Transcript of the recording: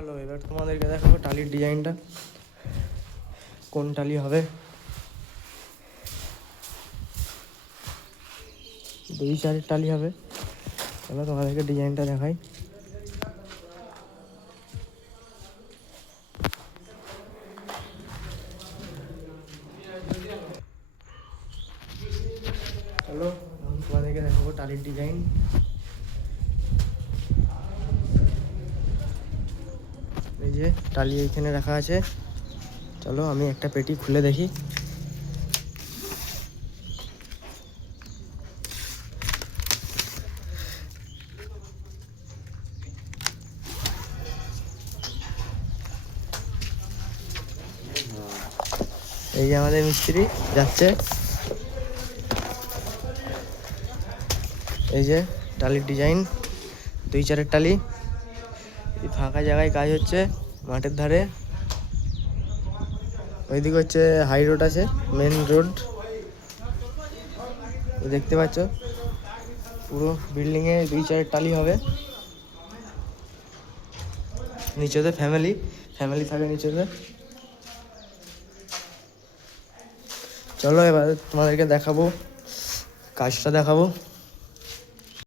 চলো এবার তোমাদেরকে দেখাবো টালির ডিজাইনটা, কোন টালি হবে। 2-4 টালি হবে। চলো তোমাদেরকে ডিজাইনটা দেখাই। চলো তোমাদেরকে দেখাবো টালির ডিজাইন। এই যে টালি এইখানে রাখা আছে। চলো আমি একটা পেটি খুলে দেখি। এই যে আমাদের মিস্ত্রি যাচ্ছে। এই যে টালির ডিজাইন, 2-4 টালি। এই ফাঁকা জায়গায় কাজ হচ্ছে, মাঠের ধারে। ওইদিকে হচ্ছে হাই রোড আছে, মেন রোড দেখতে পাচ্ছ। পুরো বিল্ডিংয়ে 2-4 টালি হবে। নিচেতে ফ্যামিলি থাকে নিচেতে। চলো এবার তোমাদেরকে দেখাবো, কাজটা দেখাবো।